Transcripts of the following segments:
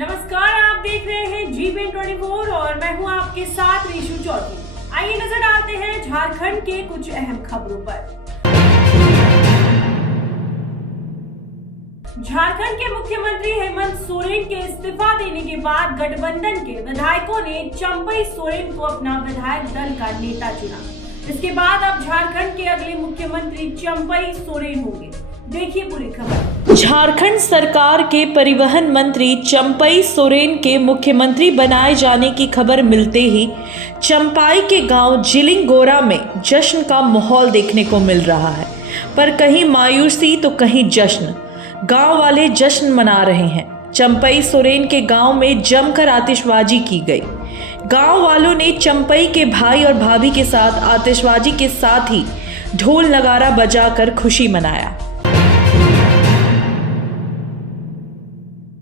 नमस्कार, आप देख रहे हैं G24 और मैं हूं आपके साथ ऋषु चौधरी। आइए नजर डालते हैं झारखंड के कुछ अहम खबरों पर। झारखंड के मुख्यमंत्री हेमंत सोरेन के इस्तीफा देने के बाद गठबंधन के विधायकों ने चंपई सोरेन को अपना विधायक दल का नेता चुना। इसके बाद अब झारखंड के अगले मुख्यमंत्री चंपई सोरेन होंगे। देखिए पूरी खबर। झारखंड सरकार के परिवहन मंत्री चंपई सोरेन के मुख्यमंत्री बनाए जाने की खबर मिलते ही चंपाई के गांव जिलिंगोरा में जश्न का माहौल देखने को मिल रहा है। पर कहीं मायूसी तो कहीं जश्न। गांव वाले जश्न मना रहे हैं। चंपई सोरेन के गांव में जमकर आतिशबाजी की गई। गांव वालों ने चंपई के भाई और भाभी के साथ आतिशबाजी के साथ ही ढोल नगारा बजाकर खुशी मनाया।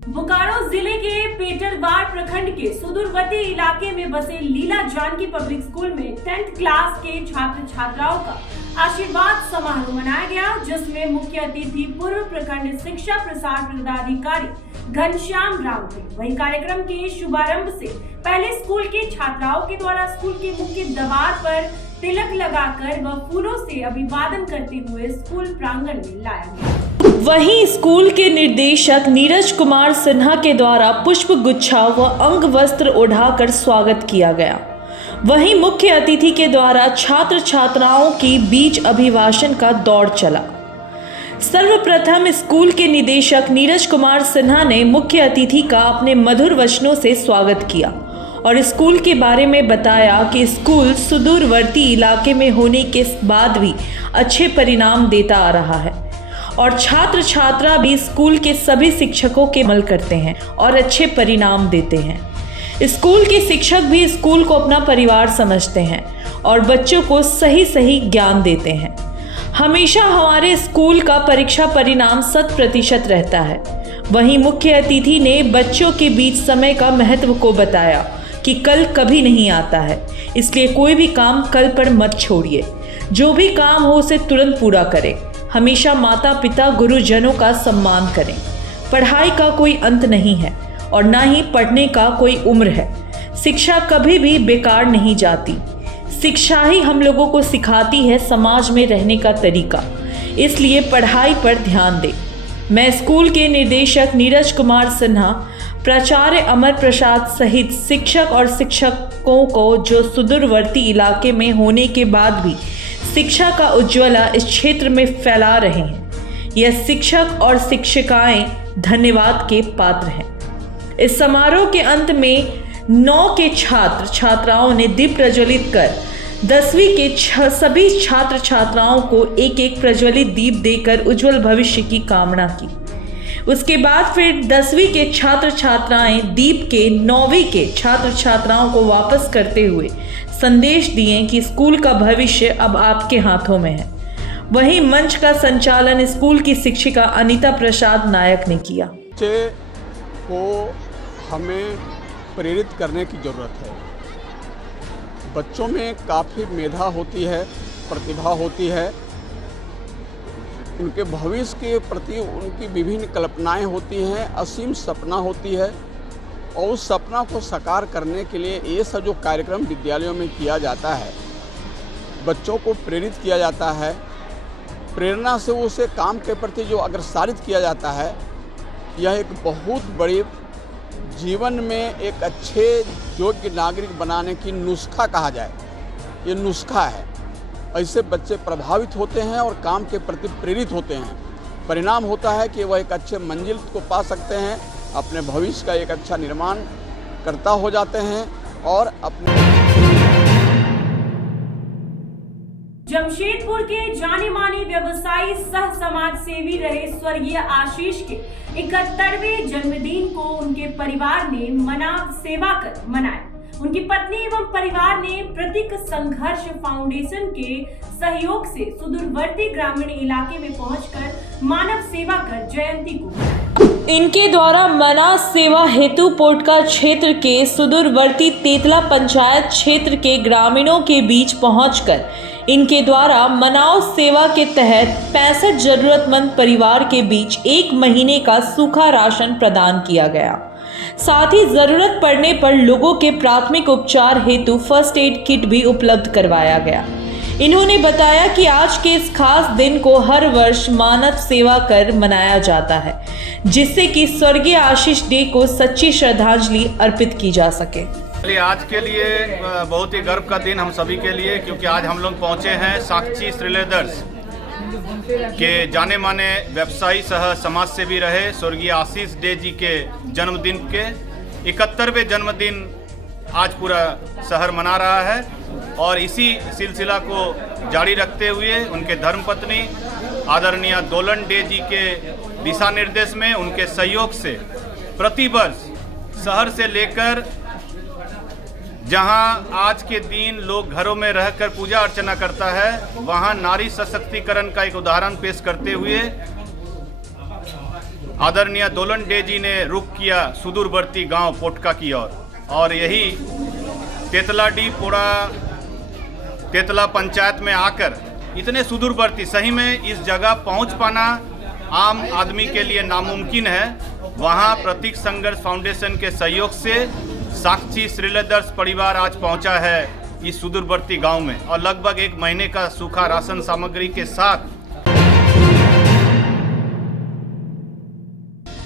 बोकारो जिले के पेटरवार प्रखंड के सुदूरवर्ती इलाके में बसे लीला जानकी पब्लिक स्कूल में 10th क्लास के छात्र छात्राओं का आशीर्वाद समारोह मनाया गया, जिसमें मुख्य अतिथि पूर्व प्रखंड शिक्षा प्रसार पदाधिकारी घनश्याम राव थे। वहीं कार्यक्रम के शुभारंभ से पहले स्कूल के छात्राओं के द्वारा स्कूल के मुख्य द्वार पर तिलक लगाकर व फूलों से अभिवादन करते हुए स्कूल प्रांगण में लाया गया। वहीं स्कूल के निर्देशक नीरज कुमार सिन्हा के द्वारा पुष्प गुच्छा व अंग वस्त्र ओढ़ाकर स्वागत किया गया। वहीं मुख्य अतिथि के द्वारा छात्र छात्राओं के बीच अभिभाषण का दौर चला। सर्वप्रथम स्कूल के निदेशक नीरज कुमार सिन्हा ने मुख्य अतिथि का अपने मधुर वचनों से स्वागत किया और स्कूल के बारे में बताया कि स्कूल सुदूरवर्ती इलाके में होने के बाद भी अच्छे परिणाम देता आ रहा है और छात्र छात्रा भी स्कूल के सभी शिक्षकों के अमल करते हैं और अच्छे परिणाम देते हैं। स्कूल के शिक्षक भी स्कूल को अपना परिवार समझते हैं और बच्चों को सही ज्ञान देते हैं। हमेशा हमारे स्कूल का परीक्षा परिणाम 100% रहता है। वहीं मुख्य अतिथि ने बच्चों के बीच समय का महत्व को बताया कि कल कभी नहीं आता है, इसलिए कोई भी काम कल पर मत छोड़िए। जो भी काम हो उसे तुरंत पूरा करें। हमेशा माता पिता गुरुजनों का सम्मान करें। पढ़ाई का कोई अंत नहीं है और ना ही पढ़ने का कोई उम्र है। शिक्षा कभी भी बेकार नहीं जाती। शिक्षा ही हम लोगों को सिखाती है समाज में रहने का तरीका, इसलिए पढ़ाई पर ध्यान दें। मैं स्कूल के निदेशक नीरज कुमार सिन्हा, प्राचार्य अमर प्रसाद सहित शिक्षक और शिक्षकों को जो सुदूरवर्ती इलाके में होने के बाद भी शिक्षा का उज्ज्वला इस क्षेत्र में फैला रहे हैं, यह शिक्षक और शिक्षिकाएं धन्यवाद के पात्र हैं। इस समारोह के अंत में 9 के छात्र छात्राओं ने दीप प्रज्वलित कर 10वीं के सभी छात्र छात्राओं को एक प्रज्वलित दीप देकर उज्जवल भविष्य की कामना की। उसके बाद फिर 10वीं के छात्र छात्राएं दीप के 9वीं के छात्र छात्राओं को वापस करते हुए संदेश दिए कि स्कूल का भविष्य अब आपके हाथों में है। वहीं मंच का संचालन स्कूल की शिक्षिका अनीता प्रसाद नायक ने किया। बच्चे को हमें प्रेरित करने की ज़रूरत है। बच्चों में काफ़ी मेधा होती है, प्रतिभा होती है। उनके भविष्य के प्रति उनकी विभिन्न कल्पनाएं होती हैं, असीम सपना होती है और उस सपना को साकार करने के लिए ये सब जो कार्यक्रम विद्यालयों में किया जाता है, बच्चों को प्रेरित किया जाता है। प्रेरणा से उसे काम के प्रति जो अग्रसारित किया जाता है, यह एक बहुत बड़ी जीवन में एक अच्छे योग्य नागरिक बनाने की नुस्खा कहा जाए, ये नुस्खा है। ऐसे बच्चे प्रभावित होते हैं और काम के प्रति प्रेरित होते हैं। परिणाम होता है कि वह एक अच्छे मंजिल को पा सकते हैं, अपने भविष्य का एक अच्छा निर्माण करता हो जाते हैं और अपने जमशेदपुर के जाने माने व्यवसायी सह समाज सेवी रहे स्वर्गीय आशीष के 71वें जन्मदिन को उनके परिवार ने मानव सेवा कर मनाया। उनकी पत्नी एवं परिवार ने प्रतीक संघर्ष फाउंडेशन के सहयोग से सुदूरवर्ती ग्रामीण इलाके में पहुंचकर मानव सेवा कर जयंती को मनाया। इनके द्वारा मानव सेवा हेतु पोटका क्षेत्र के सुदूरवर्ती तेतला पंचायत क्षेत्र के ग्रामीणों के बीच पहुंचकर इनके द्वारा मानव सेवा के तहत 65 जरूरतमंद परिवार के बीच 1 महीने का सूखा राशन प्रदान किया गया। साथ ही जरूरत पड़ने पर लोगों के प्राथमिक उपचार हेतु फर्स्ट एड किट भी उपलब्ध करवाया गया। इन्होंने बताया कि आज के इस खास दिन को हर वर्ष मानव सेवा कर मनाया जाता है, जिससे कि स्वर्गीय आशीष डे को सच्ची श्रद्धांजलि अर्पित की जा सके। आज के लिए बहुत ही गर्व का दिन हम सभी के लिए, क्योंकि आज हम लोग पहुंचे हैं साक्षी श्रीलेदर्स के जाने माने व्यवसायी सह समाज सेवी रहे स्वर्गीय आशीष डे जी के जन्मदिन के 71वें जन्मदिन आज पूरा शहर मना रहा है। और इसी सिलसिला को जारी रखते हुए उनके धर्मपत्नी आदरणीय दोलन डे जी के दिशा निर्देश में, उनके सहयोग से प्रतिवर्ष शहर से लेकर जहां आज के दिन लोग घरों में रहकर पूजा अर्चना करता है, वहां नारी सशक्तिकरण का एक उदाहरण पेश करते हुए आदरणीय दोलन डे जी ने रुख किया सुदूरवर्ती गांव पोटका की ओर। और यही तेतलाडी पोड़ा तेतला पंचायत में आकर इतने सुदूरवर्ती, सही में इस जगह पहुंच पाना आम आदमी के लिए नामुमकिन है। वहां प्रतीक संघर्ष फाउंडेशन के सहयोग से साक्षी श्रीलेदर्स परिवार आज पहुंचा है इस सुदूरवर्ती गांव में, और लगभग 1 महीने का सूखा राशन सामग्री के साथ।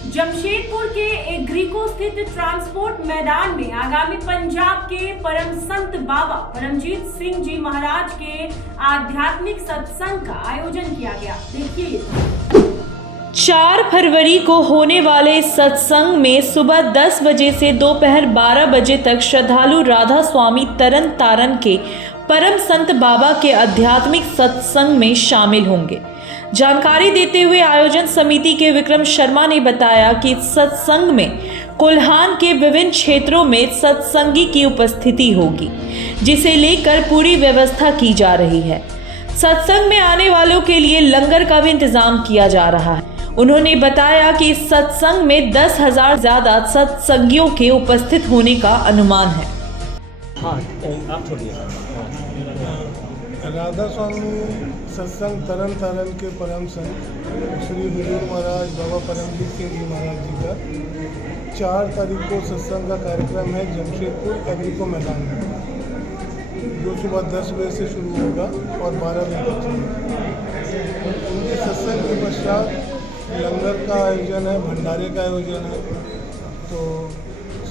जमशेदपुर के एग्रीको स्थित ट्रांसपोर्ट मैदान में आगामी पंजाब के परम संत बाबा परमजीत सिंह जी महाराज के आध्यात्मिक सत्संग का आयोजन किया गया। देखिए 4 फरवरी को होने वाले इस सत्संग में सुबह 10 बजे से दोपहर 12 बजे तक श्रद्धालु राधा स्वामी तरन तारण के परम संत बाबा के आध्यात्मिक सत्संग में शामिल होंगे। जानकारी देते हुए आयोजन समिति के विक्रम शर्मा ने बताया कि इस सत्संग में कोल्हान के विभिन्न क्षेत्रों में सत्संगी की उपस्थिति होगी, जिसे लेकर पूरी व्यवस्था की जा रही है। सत्संग में आने वालों के लिए लंगर का भी इंतजाम किया जा रहा है। उन्होंने बताया कि इस सत्संग में 10,000 ज्यादा सत्संगियों के उपस्थित होने का अनुमान है। राधा स्वामी सत्संग तरन तारण के परम संत श्री हुजूर महाराज बाबा परमजीत सिंह जी महाराज जी का 4 तारीख को सत्संग का कार्यक्रम है जमशेदपुर एग्रीको मैदान में, जो सुबह 10 बजे से शुरू होगा और 12 बजे तक चलेगा। उनके सत्संग के पश्चात लंगर का आयोजन है, भंडारे का आयोजन है। तो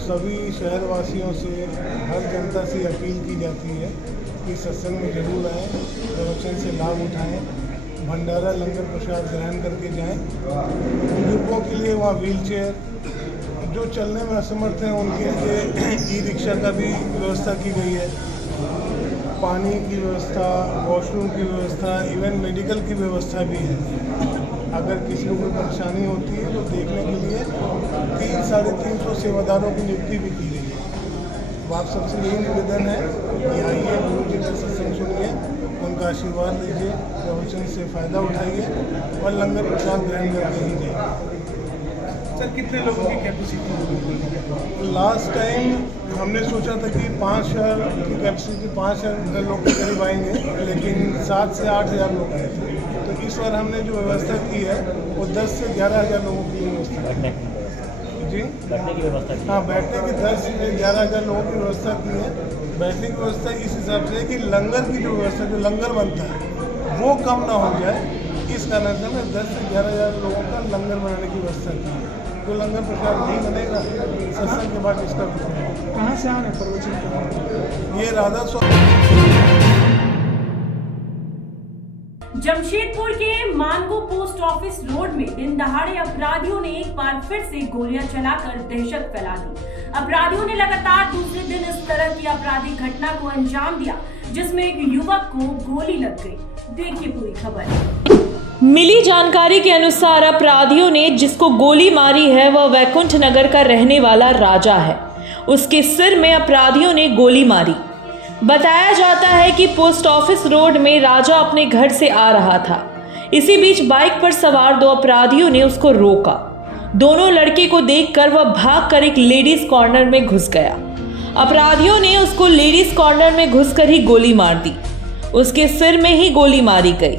सभी शहरवासियों से, हर जनता से अपील की जाती है कि सत्संग में जरूर आएँ, प्रवचन से लाभ उठाएं, भंडारा लंगर प्रसाद ग्रहण करके जाएं। बुजुर्गों के लिए वहाँ व्हील चेयर, जो चलने में असमर्थ हैं उनके लिए ई रिक्शा का भी व्यवस्था की गई है। पानी की व्यवस्था, वॉशरूम की व्यवस्था, इवन मेडिकल की व्यवस्था भी है। अगर किसी को कोई परेशानी होती है तो देखने के लिए 300-350 सेवादारों की नियुक्ति भी की गई है। तो आप सबसे यही निवेदन है कि आइए, गुरु जी का सत्संग सुनिए, उनका आशीर्वाद लीजिए, प्रवचन से फ़ायदा उठाइए और लंगर प्रसाद ग्रहण करके ही जाइए। सर, कितने लोगों की कैपेसिटी होगी? लास्ट टाइम हमने सोचा था कि 5,000 की कैपेसिटी, 5,000 लोग के करीब आएंगे, लेकिन 7 से 8,000 लोग आए थे। तो इस बार हमने जो व्यवस्था की है वो 10 से 11,000 लोगों की व्यवस्था है जी। बैठने की व्यवस्था, हाँ, बैठने की 10 से 11,000 लोगों की व्यवस्था की है। बैठने की व्यवस्था इस हिसाब से है कि लंगर की जो व्यवस्था, जो लंगर बनता है वो कम ना हो जाए, इस कारण से हमने 10 से 11,000 लोगों का लंगर बनाने की व्यवस्था की है। तो लंगर प्रसाद नहीं बनेगा, सत्संग के बाद इसका कहाँ से आने प्रवचन? ये राधा स्वामी। जमशेदपुर के मानगो पोस्ट ऑफिस रोड में दिन दहाड़े अपराधियों ने एक बार फिर से गोलियां चलाकर दहशत फैला दी। अपराधियों ने लगातार दूसरे दिन इस तरह की आपराधिक घटना को अंजाम दिया, जिसमें एक युवक को गोली लग गई। देखिए पूरी खबर। मिली जानकारी के अनुसार अपराधियों ने जिसको गोली मारी है वह वैकुंठ नगर का रहने वाला राजा है। उसके सिर में अपराधियों ने गोली मारी। बताया जाता है कि पोस्ट ऑफिस रोड में राजा अपने घर से आ रहा था। इसी बीच बाइक पर सवार 2 अपराधियों ने उसको रोका। दोनों लड़के को देखकर वह भागकर एक लेडीज कॉर्नर में घुस गया। अपराधियों ने उसको लेडीज कॉर्नर में घुसकर ही गोली मार दी। उसके सिर में ही गोली मारी गई।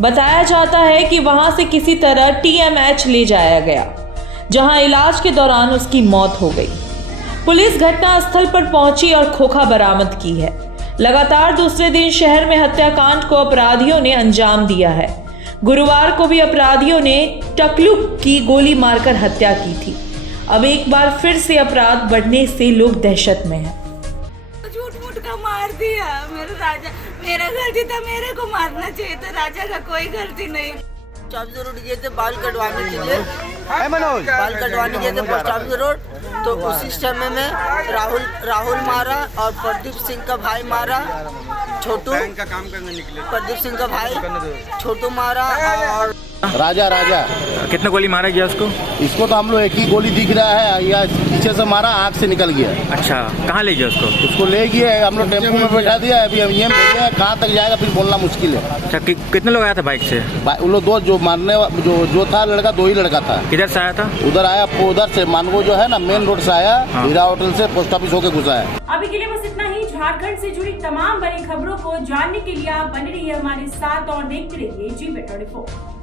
बताया जाता है कि वहां से किसी तरह TMH ले जाया गया, जहां इलाज के दौरान उसकी मौत हो गई। पुलिस घटनास्थल पर पहुंची और खोखा बरामद की है। लगातार दूसरे दिन शहर में हत्याकांड को अपराधियों ने अंजाम दिया है। गुरुवार को भी अपराधियों ने टकलू की गोली मारकर हत्या की थी। अब एक बार फिर से अपराध बढ़ने से लोग दहशत में हैं। झूठ मूठ का मार दिया मेरे राजा, मेरा गलती था, मेरे को मारना चाहिए था, राजा का कोई गलती नहीं। चाबी रोड गए थे बाल कटवाने के लिए, बाल कटवाने गए थे चाबी रोड, तो उसी समय में राहुल मारा और प्रदीप सिंह का भाई मारा, छोटू का काम करने निकले, प्रदीप सिंह का भाई छोटू मारा और राजा कितना गोली मारा गया उसको? इसको तो हम लोग एक ही गोली दिख रहा है, या पीछे से मारा, आँख से निकल गया। अच्छा, कहाँ ले गया उसको? उसको ले गए, हम लोग टेम्पो में बैठा दिया है, अभी हम ये भेजे हैं, कहाँ तक जाएगा फिर बोलना मुश्किल है। अच्छा, कितने लोग आया था बाइक से? उन लोग दो, जो मारने जो था लड़का, दो ही लड़का था। किधर से आया था? उधर आया, उधर से मानगो जो है ना मेन रोड से आया, हीरा होटल से पोस्ट ऑफिस होके घुसा है। अभी के लिए बस इतना ही। झारखंड से जुड़ी तमाम बड़ी खबरों को जानने के लिए आप बने रहिए हमारे साथ और देखते रहिए जी24।